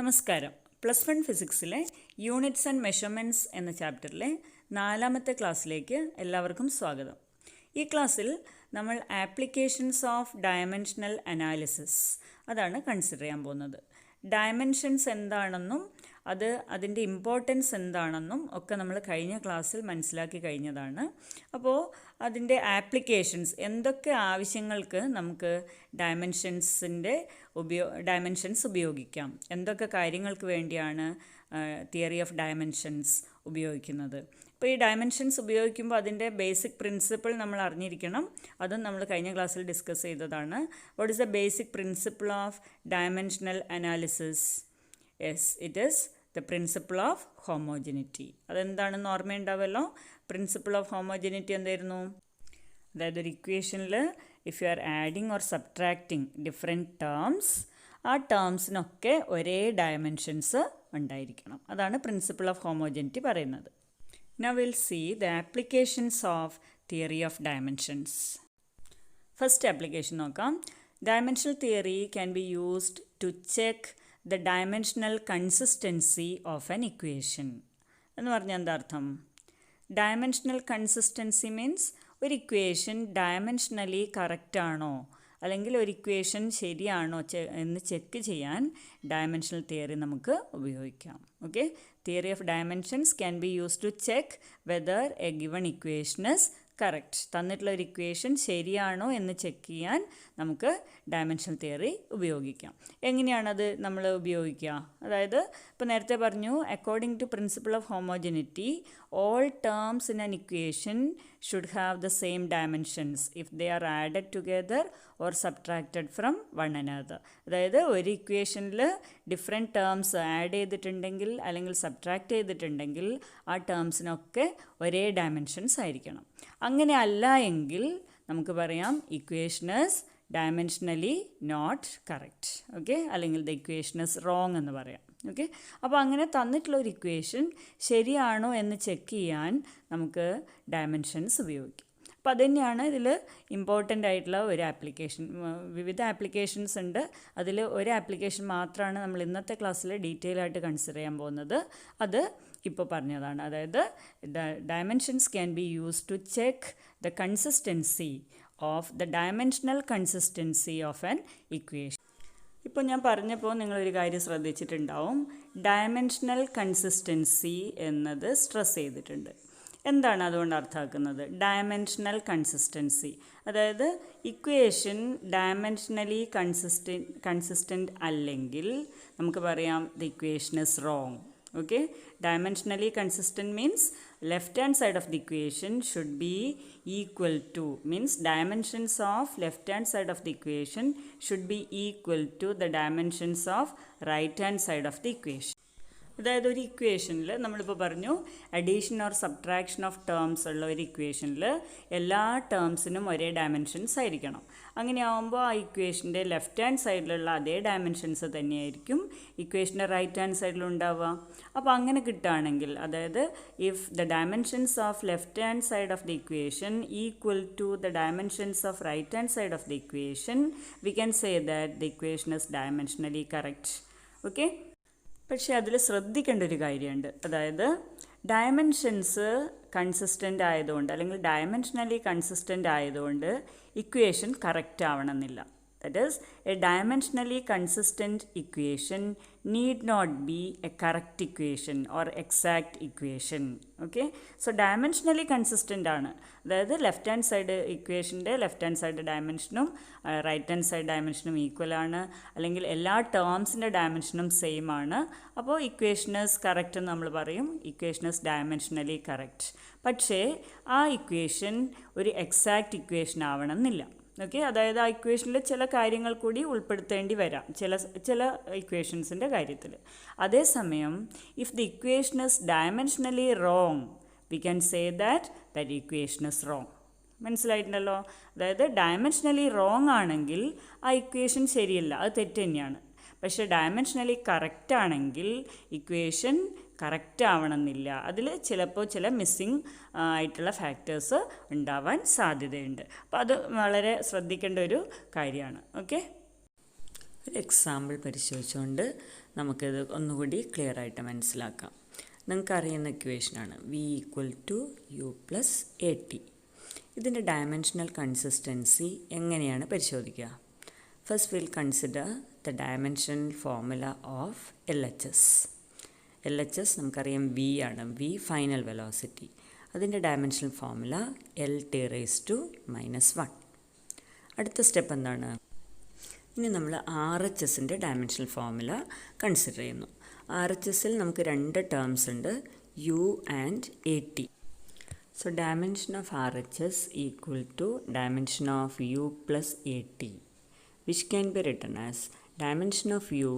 നമസ്കാരം. +1 ഫിസിക്സിലെ units and measurements എന്ന ചാപ്റ്ററിലെ 4ാമത്തെ ക്ലാസ്സിലേക്ക് എല്ലാവർക്കും സ്വാഗതം. ഈ ക്ലാസ്സിൽ നമ്മൾ ആപ്ലിക്കേഷൻസ് ഓഫ് ഡയമെൻഷണൽ അനാലിസിസ് അതാണ് കൺസിഡർ ചെയ്യാൻ പോകുന്നത്. ഡയമെൻഷൻസ് എന്താണെന്നും അതിൻ്റെ ഇമ്പോർട്ടൻസ് എന്താണെന്നും ഒക്കെ നമ്മൾ കഴിഞ്ഞ ക്ലാസ്സിൽ മനസ്സിലാക്കി കഴിഞ്ഞതാണ്. അപ്പോൾ അതിൻ്റെ ആപ്ലിക്കേഷൻസ് എന്തൊക്കെ ആവശ്യങ്ങൾക്ക് നമുക്ക് ഡയമെൻഷൻസ് ഉപയോഗിക്കാം, എന്തൊക്കെ കാര്യങ്ങൾക്ക് വേണ്ടിയാണ് തിയറി ഓഫ് ഡയമെൻഷൻസ് ഉപയോഗിക്കുന്നത്. ഇപ്പോൾ ഈ ഡയമെൻഷൻസ് ഉപയോഗിക്കുമ്പോൾ അതിൻ്റെ ബേസിക് പ്രിൻസിപ്പിൾ നമ്മൾ അറിഞ്ഞിരിക്കണം. അതും നമ്മൾ കഴിഞ്ഞ ക്ലാസ്സിൽ ഡിസ്കസ് ചെയ്തതാണ്. What is the basic principle of dimensional analysis? Yes, it is the principle of homogeneity. അതെന്താണെന്ന് ഓർമ്മയുണ്ടാവുമല്ലോ. പ്രിൻസിപ്പിൾ ഓഫ് ഹോമോജനിറ്റി എന്തായിരുന്നു? അതായത് ഒരു ഇക്വേഷനിൽ if you are adding or subtracting different terms, ആ ടേംസിനൊക്കെ ഒരേ ഡയമെൻഷൻസ് ഉണ്ടായിരിക്കണം. അതാണ് പ്രിൻസിപ്പിൾ ഓഫ് ഹോമോജനിറ്റി പറയുന്നത്. Now we'll see the applications of theory of dimensions. First application നോക്കാം. Dimensional theory can be used to check the dimensional consistency of an equation. എന്ന് പറഞ്ഞാൽ എന്താ അർത്ഥം? ഡയമെൻഷണൽ കൺസിസ്റ്റൻസി മീൻസ് ഒരു equation dimensionally correct ആണോ അല്ലെങ്കിൽ ഒരു ഇക്വേഷൻ ശരിയാണോ എന്ന് ചെക്ക് ചെയ്യാൻ ഡയമെൻഷണൽ തിയറി നമുക്ക് ഉപയോഗിക്കാം. Okay, theory of dimensions can be use to check whether a given equation is correct. തന്നിട്ടുള്ള ഒരു ഇക്വേഷൻ ശരിയാണോ എന്ന് ചെക്ക് ചെയ്യാൻ നമുക്ക് ഡയമെൻഷണൽ തിയറി ഉപയോഗിക്കാം. എങ്ങനെയാണത് നമ്മൾ ഉപയോഗിക്കുക? അതായത് ഇപ്പോൾ നേരത്തെ പറഞ്ഞു, according to principle of homogeneity all terms in an equation should have the same dimensions if they are added together or subtracted from one another. അതായത് ഒരു ഇക്വേഷനിൽ ഡിഫറെൻറ്റ് ടേംസ് ആഡ് ചെയ്തിട്ടുണ്ടെങ്കിൽ അല്ലെങ്കിൽ സബ്ട്രാക്റ്റ് ചെയ്തിട്ടുണ്ടെങ്കിൽ ആ ടേംസിനൊക്കെ ഒരേ ഡയമെൻഷൻസ് ആയിരിക്കണം. അങ്ങനെ അല്ല എങ്കിൽ നമുക്ക് പറയാം equation is dimensionally not correct. Okay, അല്ലെങ്കിൽ ദ ഇക്വേഷൻ ഈസ് റോങ് എന്ന് പറയാം. ഓക്കെ, അപ്പോൾ അങ്ങനെ തന്നിട്ടുള്ള ഒരു ഇക്വേഷൻ ശരിയാണോ എന്ന് ചെക്ക് ചെയ്യാൻ നമുക്ക് ഡയമെൻഷൻസ് ഉപയോഗിക്കും. അപ്പോൾ അതുതന്നെയാണ് ഇതിൽ ഇമ്പോർട്ടൻ്റ് ആയിട്ടുള്ള ഒരു ആപ്ലിക്കേഷൻ. വിവിധ ആപ്ലിക്കേഷൻസ് ഉണ്ട്. അതിൽ ഒരു ആപ്ലിക്കേഷൻ മാത്രമാണ് നമ്മൾ ഇന്നത്തെ ക്ലാസ്സിൽ ഡീറ്റെയിൽ ആയിട്ട് കൺസിഡർ ചെയ്യാൻ പോകുന്നത്. അത് ഇപ്പോൾ പറഞ്ഞതാണ്. അതായത് dimensions can be use to check the consistency of the dimensional consistency of an equation. ഇപ്പോൾ ഞാൻ പറഞ്ഞപ്പോൾ നിങ്ങളൊരു കാര്യം ശ്രദ്ധിച്ചിട്ടുണ്ടാവും, ഡയമെൻഷണൽ കൺസിസ്റ്റൻസി എന്നത് സ്ട്രെസ് ചെയ്തിട്ടുണ്ട്. എന്താണ് അതുകൊണ്ട് അർത്ഥമാക്കുന്നത്? ഡയമെൻഷണൽ കൺസിസ്റ്റൻസി, അതായത് ഇക്വേഷൻ ഡയമെൻഷനലി കൺസിസ്റ്റൻ്റ് അല്ലെങ്കിൽ നമുക്ക് പറയാം the equation is wrong. Okay, dimensionally consistent means left hand side of the equation should be equal to, means dimensions of left hand side of the equation should be equal to the dimensions of right hand side of the equation. അതായത് ഒരു ഇക്വേഷനിൽ നമ്മളിപ്പോൾ പറഞ്ഞു addition or subtraction of terms ഉള്ള ഒരു ഇക്വേഷനിൽ എല്ലാ ടേംസിനും ഒരേ ഡയമെൻഷൻസ് ആയിരിക്കണം. അങ്ങനെ ആകുമ്പോൾ ആ ഇക്വേഷൻ്റെ ലെഫ്റ്റ് ഹാൻഡ് സൈഡിലുള്ള അതേ ഡയമെൻഷൻസ് തന്നെയായിരിക്കും ഇക്വേഷൻ്റെ റൈറ്റ് ഹാൻഡ് സൈഡിലുണ്ടാവുക. അപ്പോൾ അങ്ങനെ കിട്ടുകയാണെങ്കിൽ, അതായത് if the dimensions of left hand side of the equation equal to the dimensions of right hand side of the equation, we can say that the equation is dimensionally correct. Okay, പക്ഷേ അതിൽ ശ്രദ്ധിക്കേണ്ട ഒരു കാര്യമുണ്ട്. അതായത് dimensions consistent ആയതുകൊണ്ട് അല്ലെങ്കിൽ dimensionally consistent ആയതുകൊണ്ട് equation correct ആവണമെന്നില്ല. That is a dimensionally consistent equation need not be a correct equation or exact equation. Okay, so dimensionally consistent ആണ്. അതായത് ലെഫ്റ്റ് ഹാൻഡ് സൈഡ് ഇക്വേഷൻ്റെ ലെഫ്റ്റ് ഹാൻഡ് സൈഡ് ഡയമെൻഷനും right hand side ഡയമെൻഷനും equal ആണ്, അല്ലെങ്കിൽ എല്ലാ ടേംസിൻ്റെ ഡയമെൻഷനും same ആണ്. അപ്പോൾ ഇക്വേഷൻ ഈസ് കറക്റ്റ് എന്ന് നമ്മൾ പറയും. Equation is dimensionally correct. പക്ഷേ ആ ഇക്വേഷൻ ഒരു എക്സാക്റ്റ് ഇക്വേഷൻ ആവണമെന്നില്ല. ഓക്കെ, അതായത് ആ ഇക്വേഷനിൽ ചില കാര്യങ്ങൾ കൂടി ഉൾപ്പെടുത്തേണ്ടി വരാം ചില ഇക്വേഷൻസിൻ്റെ കാര്യത്തിൽ. അതേസമയം if the equation is dimensionally wrong, we can say that equation is wrong. മനസ്സിലായിട്ടുണ്ടല്ലോ? അതായത് ഡയമെൻഷനലി റോങ് ആണെങ്കിൽ ആ ഇക്വേഷൻ ശരിയല്ല, അത് തെറ്റ് തന്നെയാണ്. പക്ഷേ ഡയമെൻഷനലി കറക്റ്റ് ആണെങ്കിൽ ഇക്വേഷൻ കറക്റ്റ് ആവണമെന്നില്ല. അതിൽ ചിലപ്പോൾ ചില മിസ്സിങ് ആയിട്ടുള്ള ഫാക്ടേഴ്സ് ഉണ്ടാവാൻ സാധ്യതയുണ്ട്. അപ്പോൾ അത് വളരെ ശ്രദ്ധിക്കേണ്ട ഒരു കാര്യമാണ്. ഓക്കെ, ഒരു എക്സാമ്പിൾ പരിശോധിച്ചുകൊണ്ട് നമുക്കിത് ഒന്നുകൂടി ക്ലിയർ ആയിട്ട് മനസ്സിലാക്കാം. നിങ്ങൾക്കറിയുന്ന ഇക്വേഷനാണ് v equal to u plus A t. ഇതിൻ്റെ ഡയമെൻഷണൽ കൺസിസ്റ്റൻസി എങ്ങനെയാണ് പരിശോധിക്കുക? First will consider the dimensional formula of L H S. L H S നമുക്കറിയാം വി ആണ്, വി ഫൈനൽ വെലോസിറ്റി. അതിൻ്റെ dimensional formula L T raise to -1. അടുത്ത step എന്താണ്? ഇനി നമ്മൾ ആർ എച്ച് എസിൻ്റെ ഡയമെൻഷണൽ ഫോർമുല കൺസിഡർ ചെയ്യുന്നു. ആർ എച്ച് എസിൽ നമുക്ക് 2 ടേംസ് ഉണ്ട്, u and a t. So dimension of R H S equal to dimension of U plus A T, which can be written as dimension of U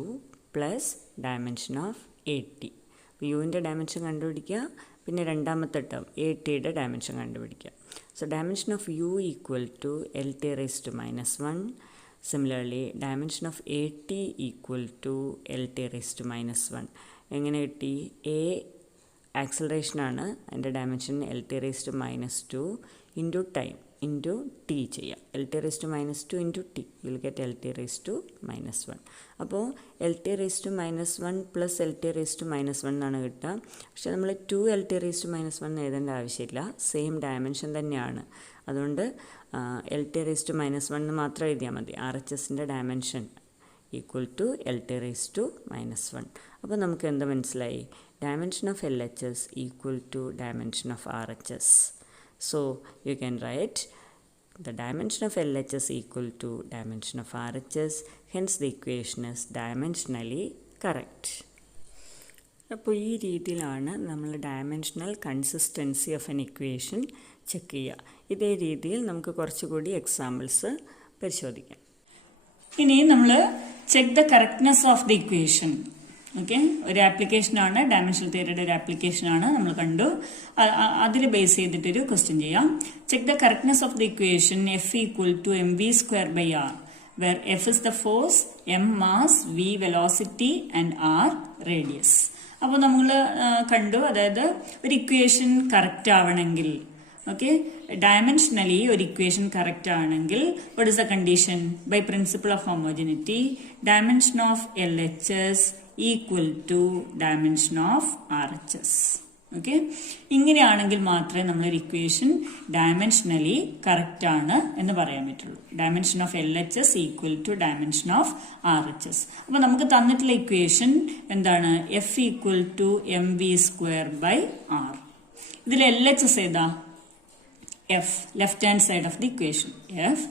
plus dimension of A T. അപ്പോൾ യുവിൻ്റെ dimension കണ്ടുപിടിക്കുക, പിന്നെ രണ്ടാമത്തെ term A ടിയുടെ dimension കണ്ടുപിടിക്കുക. So dimension of U equal to L T raise to -1. Similarly dimension of A T equal to L T raise to -1. എങ്ങനെ കിട്ടി? A ആക്സലറേഷനാണ്, അതിൻ്റെ dimension L T raise to -2 into time into t ചെയ്യാം. L T raise to -2 into t will get L T raise to -1. അപ്പോൾ L T raise to -1 plus L T raise to -1 എന്നാണ് കിട്ടുക. പക്ഷേ നമ്മൾ 2 L T raise to -1 എഴുതേണ്ട ആവശ്യമില്ല, same dimension തന്നെയാണ്. അതുകൊണ്ട് എൽ ടി റേസ് ടു -1 മാത്രം എഴുതിയാൽ മതി. ആർ എച്ച് എസിൻ്റെ dimension equal to L T raise to -1. അപ്പോൾ നമുക്ക് എന്ത് മനസ്സിലായി? Dimension of LHS equal to dimension of RHS. So you can write the dimension of LHS equal to dimension of RHS. Hence the equation is dimensionally correct. അപ്പോൾ ഈ രീതിയിലാണ് നമ്മൾ dimensional consistency of an equation check ചെയ്യുക. ഇതേ രീതിയിൽ നമുക്ക് കുറച്ചുകൂടി examples പരിശോധിക്കാം. ഇനി നമ്മൾ check the correctness of the equation. Okay, ഒരു ആപ്ലിക്കേഷനാണ്, ഡയമെൻഷണൽ തിയറിയുടെ ഒരു ആപ്ലിക്കേഷനാണ് നമ്മൾ കണ്ടു. അതിൽ ബേസ് ചെയ്തിട്ടൊരു ക്വസ്റ്റ്യൻ ചെയ്യാം. Check the correctness of the equation F equal to M V square by R, where F is the force, M mass, V velocity and R radius. അപ്പോൾ നമ്മൾ കണ്ടു, അതായത് ഒരു ഇക്വേഷൻ കറക്റ്റ് ആവണമെങ്കിൽ, ഓക്കെ, ഡയമെൻഷനലി ഒരു equation correct ആണെങ്കിൽ what is the condition? By principle of homogeneity, dimension of L H S equal to dimension of R H S. Okay, ഇങ്ങനെയാണെങ്കിൽ മാത്രമേ നമ്മളൊരു ഇക്വേഷൻ ഡയമെൻഷനലി കറക്റ്റ് ആണ് എന്ന് പറയാൻ പറ്റുള്ളൂ. Dimension of L H S equal to dimension of R H S. അപ്പോൾ നമുക്ക് തന്നിട്ടുള്ള ഇക്വേഷൻ എന്താണ്? F equal to M V square by R. ഇതിൽ എൽ എച്ച് എസ് ഏതാ? F, left hand side of the equation F.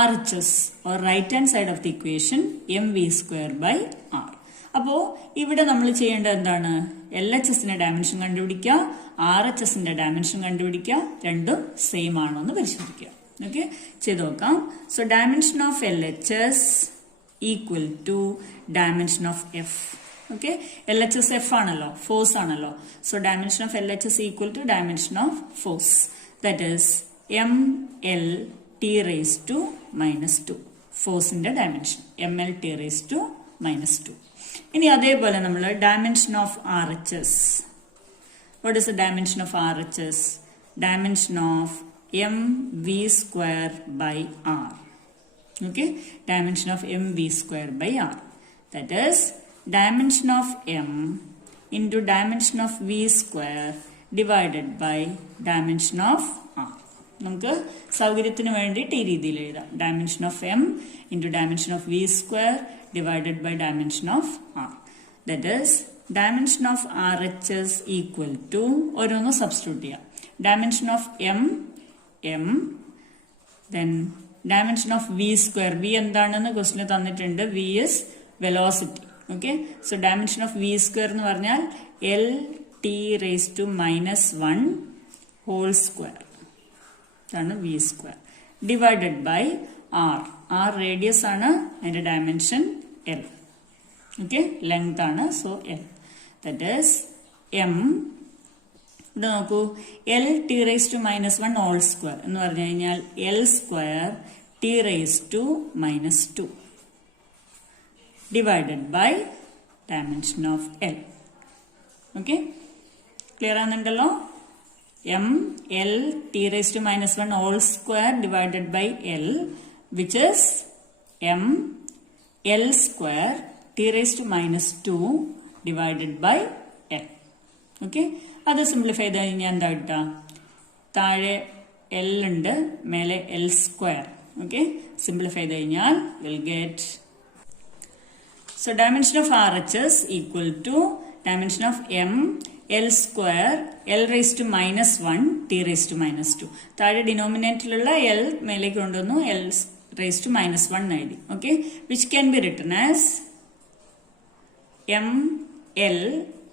R H S or right hand side of the equation M V square by R. അപ്പോൾ ഇവിടെ നമ്മൾ ചെയ്യേണ്ടത് എന്താണ്? L H എസിന്റെ dimension കണ്ടുപിടിക്കുക, R H എസിന്റെ dimension കണ്ടുപിടിക്കുക, രണ്ടും സെയിം ആണോ എന്ന് പരിശോധിക്കുക. ഓക്കെ, ചെയ്ത് നോക്കാം. So dimension of L H S equal to dimension of F. Okay, L H S F ആണല്ലോ, ഫോഴ്സ് ആണല്ലോ. So dimension of L H S equal to dimension of force, that is M L T raise to -2. ഫോഴ്സിന്റെ dimension M L T raise to -2. ഇനി അതേപോലെ നമ്മൾ dimension of R H S. What is the dimension of R H S? Dimension of M V square by R. Okay, dimension of M V square by R, that is dimension of M into dimension of V square divided by dimension of R. നമുക്ക് സൗകര്യത്തിന് വേണ്ടിയിട്ട് ഈ രീതിയിൽ എഴുതാം. Dimension of M into dimension of V square divided by dimension of r. That is dimension of RHS equal to, ഓരോന്ന് substitute ചെയ്യാം. dimension of m, then dimension of v square. v എന്താണെന്ന് ക്വസ്റ്റിന് തന്നിട്ടുണ്ട്. v is velocity. Okay, so dimension of v square എന്ന് പറഞ്ഞാൽ l t raised to -1 whole square. ഇതാണ് v square divided by r. r radius ആണ്, അതിന്റെ dimension l. Okay, length ആണ്, so l. That is m. ഇവിടെ നോക്കൂ, l t raise to -1 whole square എന്ന് പറഞ്ഞു കഴിഞ്ഞാൽ l square t raise to -2 divided by dimension of l. Okay, clear ആണെന്നുണ്ടല്ലോ? m l t raise to -1 whole square divided by l, which is m L square t raised to minus 2 divided by L. Okay, അത് simplify ചെയ്ത് കഴിഞ്ഞാൽ എന്താ കിട്ടുക? താഴെ L ഉണ്ട്, മേലെ L square. Okay, simplify ചെയ്ത് കഴിഞ്ഞാൽ will get, so dimension of RHS equal to dimension of M L square L raised to minus 1 T raised to minus 2. താഴെ ഡിനോമിനേറ്ററിലുള്ള L മേലേക്ക് കൊണ്ടുവന്നു, L raised to minus 1 എഴുതി. Okay, which can be written as M L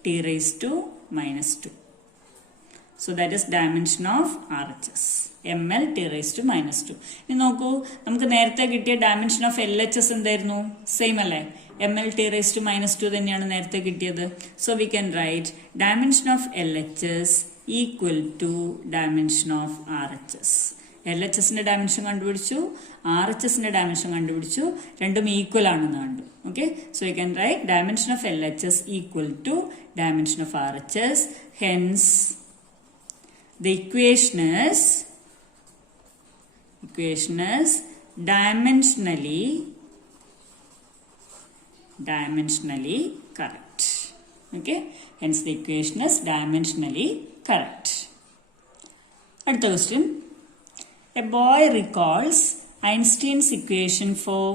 T raised to minus 2. So that is dimension of RHS, ML T raised to minus 2. ഇനി നോക്കൂ, നമുക്ക് നേരത്തെ കിട്ടിയ dimension of LHS എന്തായിരുന്നു? Same അല്ലേ? ML T raised to minus 2 തന്നെയാണ് നേരത്തെ കിട്ടിയത്. So we can write dimension of LHS equal to dimension of RHS. LHSന്റെ ഡയമെൻഷൻ കണ്ടുപിടിച്ചു, RHSന്റെ ഡയമെൻഷൻ കണ്ടുപിടിച്ചു, രണ്ടും ഈക്വൽ ആണെന്ന് കണ്ടു. Okay, so you can write dimension of LHS equal to dimension of RHS. Hence the equation is dimensionally correct. Okay, hence the equation is dimensionally correct. Another question. A boy recalls Einstein's equation for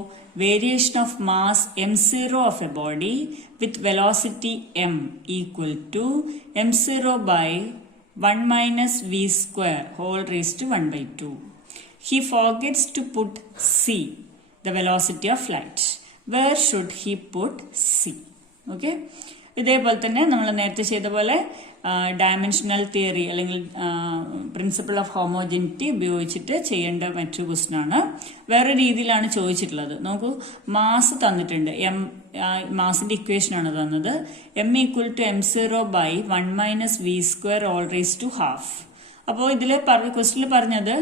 variation of mass m0 of a body with velocity m equal to m0 by 1 minus v square whole raised to 1 by 2. He forgets to put c, the velocity of light. Where should he put c? Okay, ഇതേപോലെ തന്നെ നമ്മൾ നേരത്തെ ചെയ്ത പോലെ dimensional theory അല്ലെങ്കിൽ principle of homogeneity ഉപയോഗിച്ചിട്ട് ചെയ്യേണ്ട മറ്റൊരു ക്വസ്റ്റ്യൻ ആണ്. വേറെ രീതിയിലാണ് ചോദിച്ചിട്ടുള്ളത്. നോക്കൂ, മാസ് തന്നിട്ടുണ്ട്, മാസിന്റെ ഇക്വേഷൻ ആണ് തന്നത്. m equal to m0 by 1 minus v square all raise to half. അപ്പോൾ ഇതിൽ ക്വസ്റ്റ്യനിൽ പറഞ്ഞത്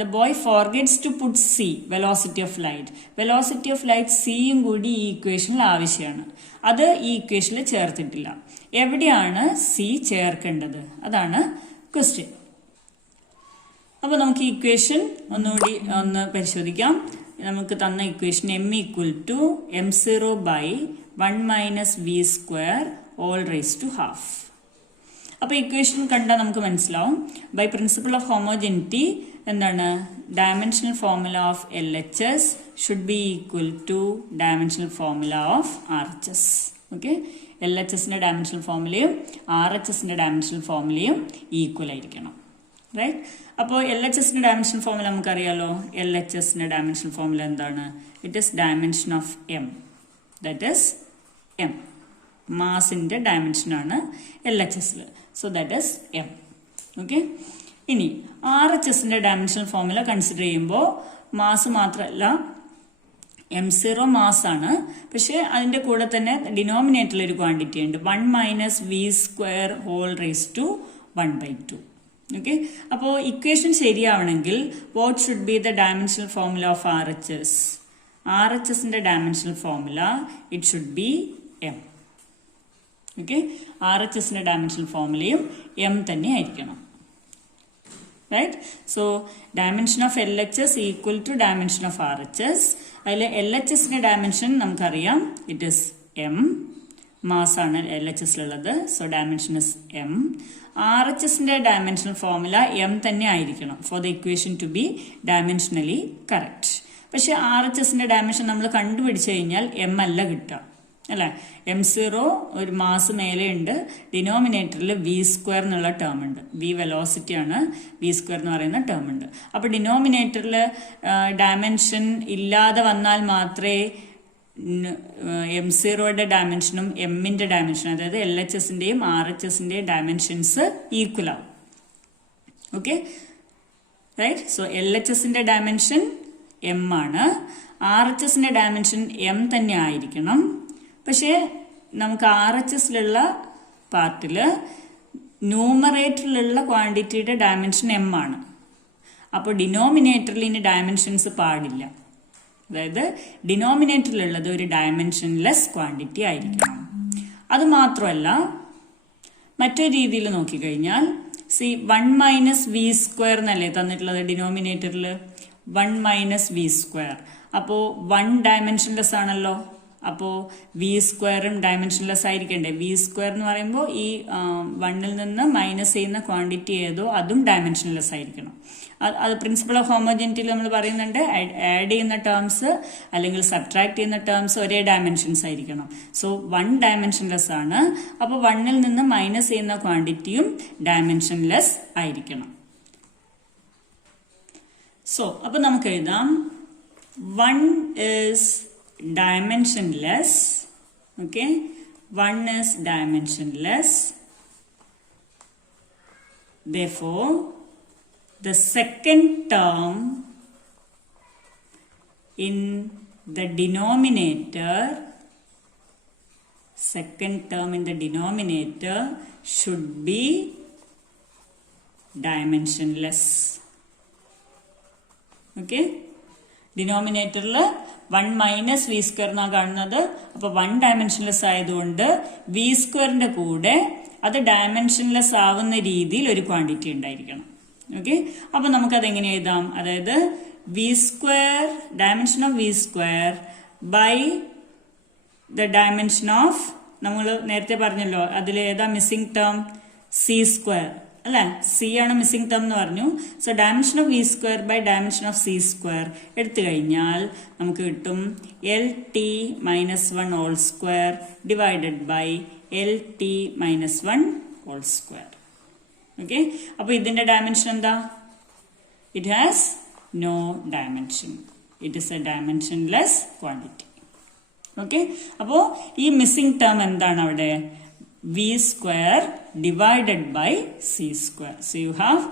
the boy forgets to put C, velocity of light. Velocity of light സിയും കൂടി ഈ ഇക്വേഷനിൽ ആവശ്യമാണ്. അത് ഈ ഇക്വേഷനിൽ ചേർത്തിട്ടില്ല. എവിടെയാണ് സി ചേർക്കേണ്ടത്? അതാണ് ക്വസ്റ്റ്യൻ. അപ്പോൾ നമുക്ക് ഈ ഇക്വേഷൻ ഒന്നുകൂടി ഒന്ന് പരിശോധിക്കാം. നമുക്ക് തന്ന equation m equal to m0 by 1 minus V square all raise to half. അപ്പോൾ ഇക്വേഷൻ കണ്ടാൽ നമുക്ക് മനസ്സിലാവും. ബൈ പ്രിൻസിപ്പിൾ ഓഫ് ഹോമോജനിറ്റി എന്താണ്? Dimensional formula of LHS should be equal to dimensional formula of RHS. Okay, LHSന്റെ dimensional ഫോർമുലയും RHSന്റെ dimensional ഫോർമുലയും equal ആയിരിക്കണം. റൈറ്റ്? അപ്പോൾ LHSന്റെ ഡയമെൻഷണൽ ഫോർമുല നമുക്കറിയാലോ. LHSന്റെ ഡയമെൻഷണൽ ഫോർമുല എന്താണ്? It is dimension of M. That is M. മാസിന്റെ ഡയമെൻഷനാണ് LHSൽ. So that is M. Okay, ഇനി RHSന്റെ ഡയമെൻഷണൽ ഫോർമുല കൺസിഡർ ചെയ്യുമ്പോൾ മാസ് മാത്രമല്ല, m0 മാസ് ആണ്, പക്ഷെ അതിന്റെ കൂടെ തന്നെ ഡിനോമിനേറ്ററിൽ ഒരു ക്വാണ്ടിറ്റി ഉണ്ട്, 1 minus V square whole raise to 1 by 2. Okay, അപ്പോൾ ഇക്വേഷൻ ശരിയാവണമെങ്കിൽ what should be the dimensional formula of RHS? RHSന്റെ dimensional formula it should be M. Okay, RHSന്റെ ഡയമെൻഷണൽ ഫോർമുലയും M തന്നെ ആയിരിക്കണം. Right? So dimension of LHS equal to dimension of RHS. അതിൽ LHSന്റെ dimension നമുക്കറിയാം, ഇറ്റ് ഇസ് M. മാസാണ് LHSലുള്ളത്. So dimension is M. RHSന്റെ ഡയമെൻഷണൽ ഫോർമുല M തന്നെ ആയിരിക്കണം for the equation two B dimensionally correct. പക്ഷെ RHSന്റെ ഡയമെൻഷൻ നമ്മൾ കണ്ടുപിടിച്ചു കഴിഞ്ഞാൽ M അല്ല കിട്ടുക, അല്ലേ? m0 ഒരു മാസ് മേലെ ഉണ്ട്, ഡിനോമിനേറ്ററിൽ വി സ്ക്വയർ എന്നുള്ള ടേം ഉണ്ട്. വി വെലോസിറ്റി ആണ്, വി സ്ക്വയർ എന്ന് പറയുന്ന ടേം ഉണ്ട്. അപ്പോൾ ഡിനോമിനേറ്ററിൽ ഡയമെൻഷൻ ഇല്ലാതെ വന്നാൽ മാത്രമേ m0യുടെ ഡയമെൻഷനും എമ്മിന്റെ ഡയമെൻഷനും, അതായത് LHSന്റെയും RHSന്റെയും ഡയമെൻഷൻസ് ഈക്വൽ ആവും. Okay, right? സോ LHSന്റെ ഡയമെൻഷൻ M ആണ്, RHSന്റെ ഡയമെൻഷൻ M തന്നെ ആയിരിക്കണം. പക്ഷേ നമുക്ക് RHSലുള്ള പാർട്ടിൽ ന്യൂമറേറ്ററിലുള്ള ക്വാണ്ടിറ്റിയുടെ ഡയമെൻഷൻ M ആണ്. അപ്പോൾ ഡിനോമിനേറ്ററിൽ ഇനി ഡയമെൻഷൻസ് പാടില്ല. അതായത് ഡിനോമിനേറ്ററിലുള്ളത് ഒരു ഡയമെൻഷൻലെസ് ക്വാണ്ടിറ്റി ആയിരിക്കണം. അതുമാത്രമല്ല, മറ്റൊരു രീതിയിൽ നോക്കിക്കഴിഞ്ഞാൽ 1 മൈനസ് വി സ്ക്വയർ എന്നല്ലേ തന്നിട്ടുള്ളത് ഡിനോമിനേറ്ററിൽ, 1 മൈനസ് വി സ്ക്വയർ. അപ്പോൾ 1 ഡയമെൻഷൻലെസ് ആണല്ലോ. അപ്പോൾ വി സ്ക്വയറും ഡയമെൻഷൻലെസ് ആയിരിക്കണ്ടേ. വി സ്ക്വയർ എന്ന് പറയുമ്പോൾ ഈ 1ൽ നിന്ന് മൈനസ് ചെയ്യുന്ന ക്വാണ്ടിറ്റി ഏതോ അതും ഡയമെൻഷൻലെസ് ആയിരിക്കണം. അത് പ്രിൻസിപ്പിൾ ഓഫ് ഹോമോജനിറ്റിയിൽ നമ്മൾ പറയുന്നുണ്ട്. ആഡ് ചെയ്യുന്ന ടേംസ് അല്ലെങ്കിൽ സബ്ട്രാക്ട് ചെയ്യുന്ന ടേംസ് ഒരേ ഡയമെൻഷൻസ് ആയിരിക്കണം. സോ 1 ഡയമെൻഷൻലെസ് ആണ്. അപ്പോൾ 1ൽ നിന്ന് മൈനസ് ചെയ്യുന്ന ക്വാണ്ടിറ്റിയും ഡയമെൻഷൻലെസ് ആയിരിക്കണം. സോ അപ്പോൾ നമുക്ക് എഴുതാം 1 is dimensionless. Okay, 1 is dimensionless. Therefore, the second term in the denominator, should be dimensionless. Okay, ഡിനോമിനേറ്ററിൽ 1 മൈനസ് വി സ്ക്വയർ എന്നാണ് കാണുന്നത്. അപ്പോൾ 1 ഡയമെൻഷൻലെസ് ആയതുകൊണ്ട് വി സ്ക്വയറിന്റെ കൂടെ അത് ഡയമെൻഷൻലെസ് ആവുന്ന രീതിയിൽ ഒരു ക്വാണ്ടിറ്റി ഉണ്ടായിരിക്കണം. ഓക്കെ, അപ്പോൾ നമുക്കത് എങ്ങനെ എഴുതാം? അതായത് V square, dimension of V square by the dimension of, നമ്മൾ നേരത്തെ പറഞ്ഞല്ലോ അതിൽ ഏതാ മിസ്സിംഗ് ടേം? സി സ്ക്വയർ അല്ലെ, സി ആണ് മിസ്സിംഗ് ടേം എന്ന് പറഞ്ഞു. So dimension of V square by dimension of C square എടുത്തു കഴിഞ്ഞാൽ നമുക്ക് കിട്ടും LT - 1 whole square divided by LT - 1 whole square. Okay, അപ്പോൾ ഇതിന്റെ ഡയമെൻഷൻ എന്താ? It has no dimension. It is a dimensionless quantity. Okay, അപ്പോൾ ഈ മിസ്സിംഗ് ടേം എന്താണ് അവിടെ? V square divided by C square. So you have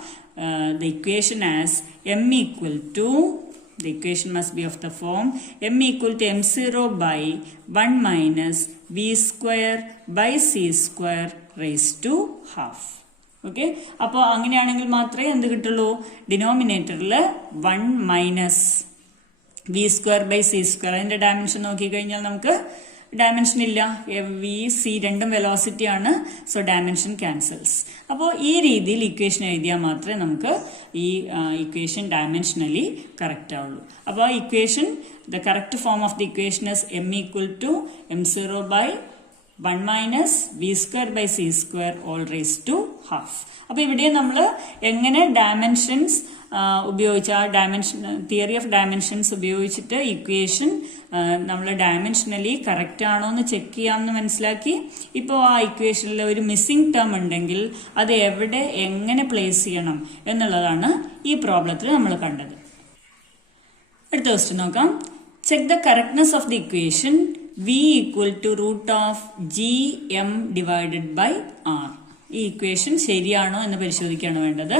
the equation as m equal to, the equation must be of the form m equal to m0 by 1 minus V square by C square raised to half. Okay, അപ്പോൾ അങ്ങനെയാണെങ്കിൽ മാത്രമേ എന്ത് കിട്ടുള്ളൂ? ഡിനോമിനേറ്ററിൽ 1 minus V square by C square, അതിന്റെ dimension നോക്കിക്കഴിഞ്ഞാൽ നമുക്ക് dimension ഇല്ല. വി സി രണ്ടും വെലോസിറ്റി ആണ്. So dimension cancels. അപ്പോൾ ഈ രീതിയിൽ ഇക്വേഷൻ എഴുതിയാൽ മാത്രമേ നമുക്ക് ഈ ഇക്വേഷൻ ഡയമെൻഷനലി കറക്റ്റ് ആവുള്ളൂ. അപ്പോൾ ആ equation, the correct form of the equation is m equal to m0 by 1 minus V square by C square all raise to half. അപ്പോൾ ഇവിടെ നമ്മൾ എങ്ങനെ ഡയമെൻഷൻസ് ഉപയോഗിച്ച് ആ ഡയമെൻഷൻ തിയറി ഓഫ് ഡയമെൻഷൻസ് ഉപയോഗിച്ചിട്ട് ഇക്വേഷൻ നമ്മൾ ഡയമെൻഷനലി കറക്റ്റ് ആണോ എന്ന് ചെക്ക് ചെയ്യാമെന്ന് മനസ്സിലാക്കി. ഇപ്പോൾ ആ ഇക്വേഷനിൽ ഒരു മിസ്സിംഗ് ടേം ഉണ്ടെങ്കിൽ അത് എവിടെ എങ്ങനെ പ്ലേസ് ചെയ്യണം എന്നുള്ളതാണ് ഈ പ്രോബ്ലത്തിൽ നമ്മൾ കണ്ടത്. അടുത്ത ക്വസ്റ്റ്യൻ നോക്കാം. Check the correctness of the equation v equal to root of gm divided by r. ഈ ഇക്വേഷൻ ശരിയാണോ എന്ന് പരിശോധിക്കുകയാണ് വേണ്ടത്.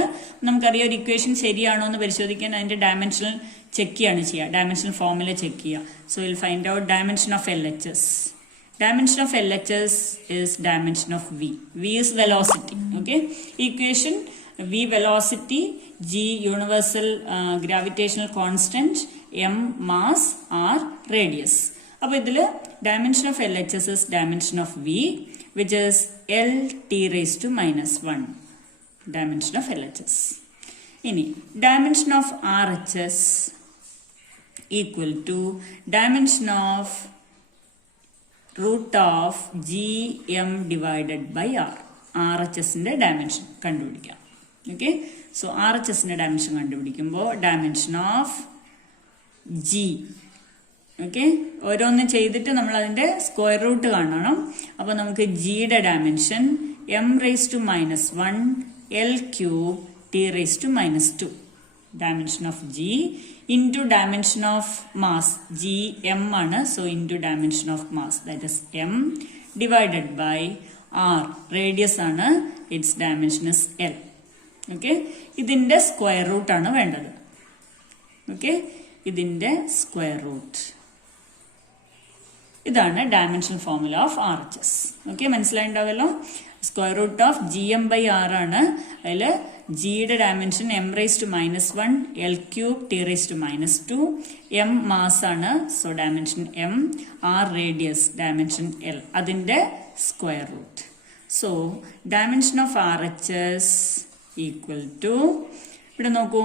നമുക്കറിയാം ഒരു ഇക്വേഷൻ ശരിയാണോ എന്ന് പരിശോധിക്കാൻ അതിന്റെ ഡയമെൻഷണൽ ചെക്ക് ചെയ്യാണ് ചെയ്യുക, ഡയമെൻഷണൽ ഫോർമുല ചെക്ക് ചെയ്യുക. So will find out dimension of LHS. Dimension of LHS is dimension of V. V is velocity. Okay, equation V velocity, G universal gravitational constant, M mass, R radius. അപ്പോൾ ഇതിൽ dimension of LHS is dimension of V, which is LT raised to -1. Dimension of LHS. ഇനി dimension of RHS equal to dimension of root of gm divided by r. RHSന്റെ dimension കണ്ടുപിടിക്കാം. Okay, so RHSന്റെ dimension കണ്ടുപിടിക്കുമ്പോൾ dimension of G, okay, ഓരോന്ന് ചെയ്തിട്ട് നമ്മൾ അതിന്റെ square root കാണണം. അപ്പോൾ നമുക്ക് ജിയുടെ dimension m raised to -1 L cube T raised to -2. Dimension of G into dimension of mass. G m ആണ്, so into dimension of mass, that is m divided by r. Radius ആണ്, its dimension is L. Okay, ഇതിന്റെ square root ആണ് വേണ്ടത്. Okay, ഇതിന്റെ square root. ഇതാണ് dimension formula of RHS. Okay, മനസ്സിലായിട്ടുണ്ടാവല്ലോ. Square root of GM by R ആണ്. അതിൽ ജിയുടെ dimension m raised to -1 L cube T raised to -2. m mass ആണ്, so dimension m. R radius, dimension L. അതിന്റെ square root. So dimension of RHS equal to, ഇവിടെ നോക്കൂ,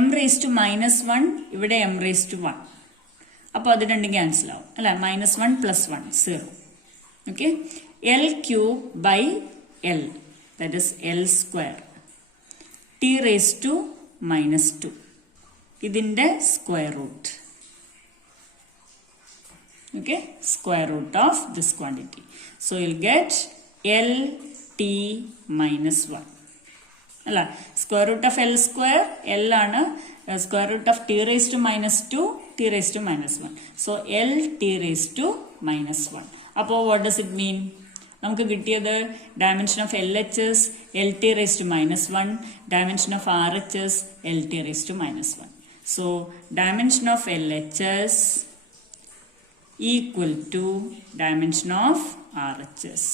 m raised to -1, ഇവിടെ m raised to 1. അപ്പോൾ അത് രണ്ടും cancel ആവും അല്ലേ. -1 + 1 0. Okay, L³ by L, that is L², t⁻², ഇതിൻ്റെ square root. Okay, square root of this quantity. So you'll get LT-1. അല്ല, square root of L², L ആണ്, square root of t⁻², t⁻−1. So LT⁻−1. അപ്പോൾ what does it mean? നമുക്ക് കിട്ടിയത് dimension of LHS LT⁻−1, dimension of RHS LT⁻−1. So dimension of LHS equal to dimension of RHS.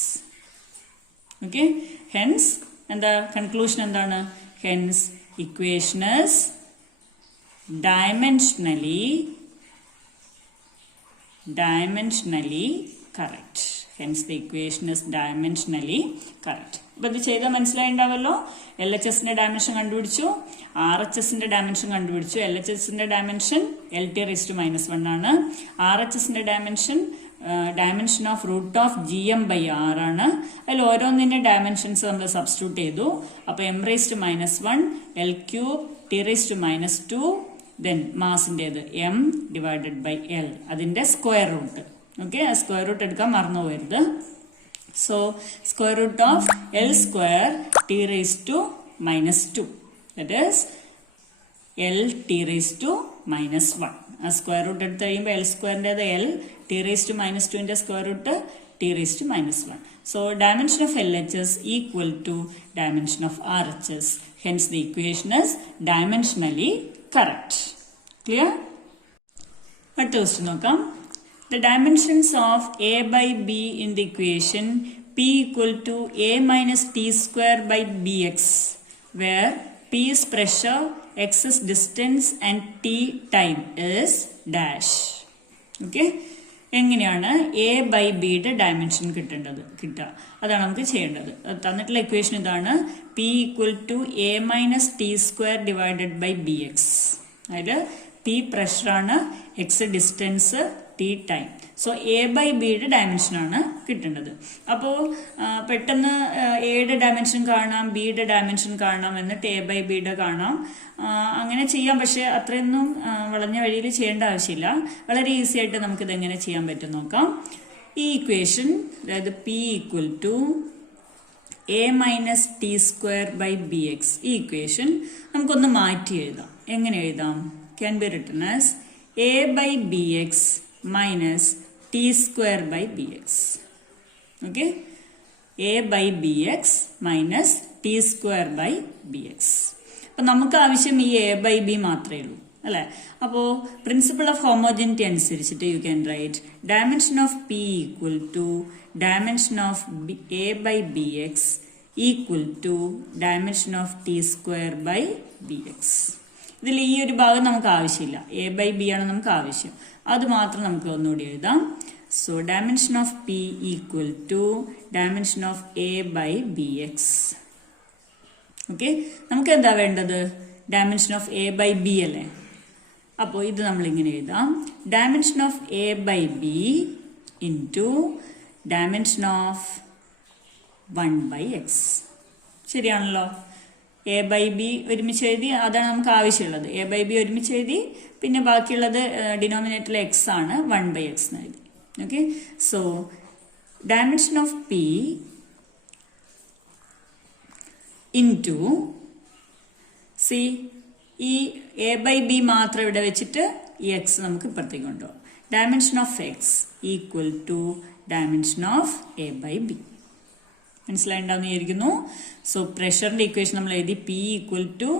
Okay, hence, and the conclusion endana, hence equation is dimensionally correct. Hence the equation is dimensionally correct. അപ്പോൾ ഇത് ചെയ്താൽ മനസ്സിലായിണ്ടാവല്ലോ. LHSന്റെ dimension കണ്ടുപിടിച്ചു, RHSന്റെ dimension കണ്ടുപിടിച്ചു. LHSന്റെ dimension LT⁻−1 ആണ്. RHSന്റെ dimension of root of GM/R ആണ്. അതിൽ ഓരോന്നിന്റെ ഡയമെൻഷൻസ് നമ്മൾ സബ്സ്റ്റിറ്റ്യൂട്ട് ചെയ്തു. അപ്പോൾ m⁻−1 L³ t⁻², then മാസിൻ്റെത് m/L, അതിൻ്റെ സ്ക്വയർ റൂട്ട്. ഓക്കെ, ആ സ്ക്വയർ റൂട്ട് എടുക്കാൻ മറന്നു പോകരുത്. So square root of L² t⁻², that is LT⁻−1. ആ സ്ക്വയർ റൂട്ട് എടുത്ത് കഴിയുമ്പോൾ L²ൻ്റെത് L, t⁻²ൻ്റെ square root t⁻−1. So dimension of LHS equal to dimension of RHS. Hence the equation is dimensionally correct. Clear? അടുത്ത question നോക്കാം. The dimensions of A/B in the equation P equal to A-T²/Bx, where P is pressure, X is distance and T time is dash. Okay? എങ്ങനെയാണ് A/Bയുടെ dimension കിട്ടുക, അതാണ് നമുക്ക് ചെയ്യേണ്ടത്. തന്നിട്ടുള്ള equation ഇതാണ്. P equal to A-T²/Bx. അതിൽ P പ്രഷറാണ്, X distance, T time. So A/Bയുടെ ഡയമെൻഷനാണ് കിട്ടേണ്ടത്. അപ്പോൾ പെട്ടെന്ന് എയുടെ ഡയമെൻഷൻ കാണാം, ബിയുടെ ഡയമെൻഷൻ കാണാം, എന്നിട്ട് A/Bയുടെ കാണാം, അങ്ങനെ ചെയ്യാം. പക്ഷെ അത്രയൊന്നും വളഞ്ഞ വഴിയിൽ ചെയ്യേണ്ട ആവശ്യമില്ല. വളരെ ഈസി ആയിട്ട് നമുക്കിത് എങ്ങനെ ചെയ്യാൻ പറ്റും നോക്കാം. ഈ ഇക്വേഷൻ, അതായത് P equal to A-T²/Bx, ഈ ഇക്വേഷൻ നമുക്കൊന്ന് മാറ്റി എഴുതാം. എങ്ങനെ എഴുതാം? Can be written as A/Bx minus T²/Bx. Okay, A/Bx minus T²/Bx. അപ്പം നമുക്ക് ആവശ്യം ഈ A/B മാത്രമേ ഉള്ളൂ അല്ലേ. അപ്പോൾ പ്രിൻസിപ്പിൾ ഓഫ് ഹോമോജനിറ്റി അനുസരിച്ചിട്ട് U can write dimension of P equal to dimension of A/Bx equal to dimension of T²/Bx. ഇതിൽ ഈ ഒരു ഭാഗം നമുക്ക് ആവശ്യമില്ല, A/B ആണ് നമുക്ക് ആവശ്യം. അത് മാത്രം നമുക്ക് ഒന്നുകൂടി എഴുതാം. So dimension of P equal to dimension of A/Bx. Okay, നമുക്ക് എന്താ വേണ്ടത്? ഡയമെൻഷൻ ഓഫ് A/B അല്ലേ. അപ്പോൾ ഇത് നമ്മളിങ്ങനെ എഴുതാം. Dimension of A/B into dimension of 1/x. ശരിയാണല്ലോ. A/B ഒരുമിച്ച് എഴുതി, അതാണ് നമുക്ക് ആവശ്യമുള്ളത്. A/B ഒരുമിച്ച് എഴുതി, പിന്നെ ബാക്കിയുള്ളത് ഡിനോമിനേറ്ററിൽ x ആണ്, 1/x എന്ന് എഴുതി. Okay, so dimension of P into C, ഈ A/B മാത്രം ഇവിടെ വെച്ചിട്ട് ഈ x നമുക്ക് ഇപ്പുറത്തേക്ക് കൊണ്ടുപോകാം. Dimension of x equal to dimension of A/B. മനസ്സിലായിട്ടുണ്ടാവുന്ന വിചാരിക്കുന്നു. സോ പ്രഷറിന്റെ ഇക്വേഷൻ നമ്മൾ എഴുതി P equal to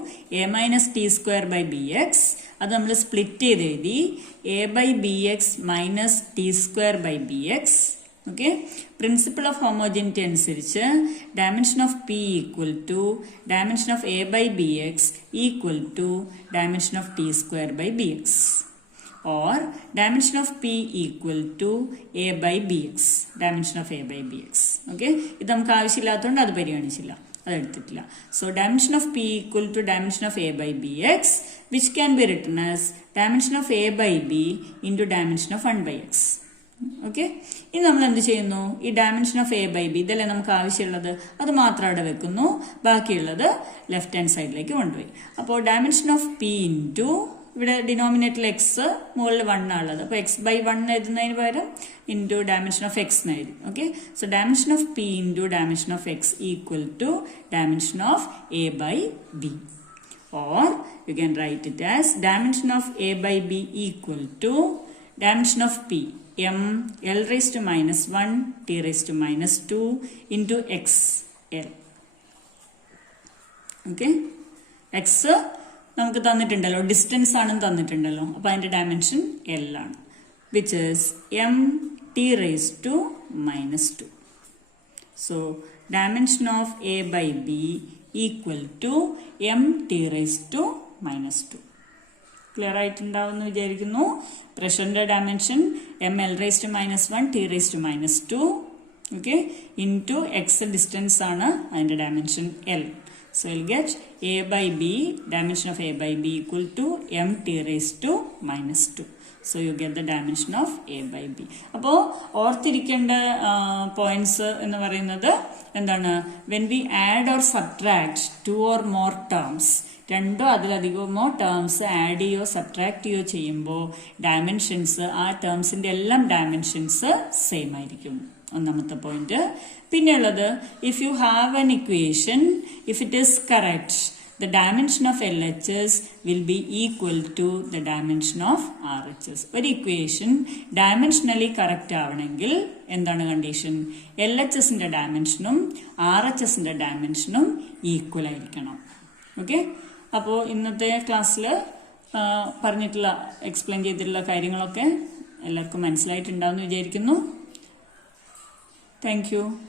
A-T²/Bx. അത് നമ്മൾ സ്പ്ലിറ്റ് ചെയ്ത് എഴുതി A/Bx minus T²/Bx. ഓക്കെ, പ്രിൻസിപ്പിൾ ഓഫ് ഹോമോജനിറ്റി അനുസരിച്ച് dimension of P equal to dimension of A/Bx equal to dimension of T²/Bx. or dimension of P equal to A/Bx, dimension of A/Bx. Okay, ഇത് നമുക്ക് ആവശ്യമില്ലാത്തതുകൊണ്ട് അത് പരിഗണിച്ചില്ല. അതെടുത്തിട്ടില്ല. So dimension of P equal to dimension of A by B X which can be written as dimension of A by B into dimension of 1 by X. Okay, ഇനി നമ്മൾ എന്ത് ചെയ്യുന്നു? ഈ dimension of A by B ഇതല്ലേ നമുക്ക് ആവശ്യമുള്ളത്, അത് മാത്രം അവിടെ വെക്കുന്നു, ബാക്കിയുള്ളത് ലെഫ്റ്റ് ഹാൻഡ് സൈഡിലേക്ക് കൊണ്ടുപോയി. അപ്പോൾ ഡയമെൻഷൻ ഓഫ് പി ഇൻറ്റു, ഇവിടെ ഡിനോമിനേറ്ററിൽ എക്സ്, മുകളിൽ 1 ആണുള്ളത്, അപ്പോൾ എക്സ് ബൈ 1 എഴുതുന്നതിന് പകരം ഇൻറ്റു ഡയമെൻഷൻ ഓഫ് എക്സ് എന്ന് എഴുതി. Okay, so dimension of p into dimension of x equal to dimension of A by b, or you can write it as dimension of A by B equal to dimension of p m l raised to minus 1 t raised to minus 2 into x l. ഓക്കെ, X നമുക്ക് തന്നിട്ടുണ്ടല്ലോ, distance ആണെന്ന് തന്നിട്ടുണ്ടല്ലോ, അപ്പോൾ അതിൻ്റെ dimension L ആണ്, which is M T raise to minus 2. So dimension of A by B equal to M T raise to minus 2. Clear ആയിട്ടുണ്ടാവുമെന്ന് വിചാരിക്കുന്നു. പ്രഷറിൻ്റെ dimension M L raise to minus 1 T raise to minus 2, okay, into X distance ആണ് അതിൻ്റെ dimension L. So will get A by B, dimension of A by B equal to M T raise to minus 2. So you get the dimension of A by b. അപ്പോൾ ഓർത്തിരിക്കേണ്ട points എന്ന് പറയുന്നത് എന്താണ്? When we add or subtract 2 or more terms, 2 അതിലധികമോ terms add ചെയ്യോ subtract ചെയ്യോ ചെയ്യുമ്പോൾ dimensions, ആ ടേംസിൻ്റെ എല്ലാം ഡയമെൻഷൻസ് സെയിം ആയിരിക്കും. ഒന്നാമത്തെ പോയിന്റ്. പിന്നെയുള്ളത്, if you have an equation, if it is correct, the dimension of LHS will be equal to the dimension of RHS. ഒരു ഇക്വേഷൻ ഡയമെൻഷനലി കറക്റ്റ് ആവണമെങ്കിൽ എന്താണ് കണ്ടീഷൻ? LHSന്റെ ഡയമെൻഷനും RHSന്റെ ഡയമെൻഷനും ഈക്വൽ ആയിരിക്കണം. ഓക്കെ, അപ്പോൾ ഇന്നത്തെ ക്ലാസ്സിൽ പറഞ്ഞിട്ടുള്ള, എക്സ്പ്ലെയിൻ ചെയ്തിട്ടുള്ള കാര്യങ്ങളൊക്കെ എല്ലാവർക്കും മനസ്സിലായിട്ടുണ്ടാവുമെന്ന് വിചാരിക്കുന്നു. Thank you.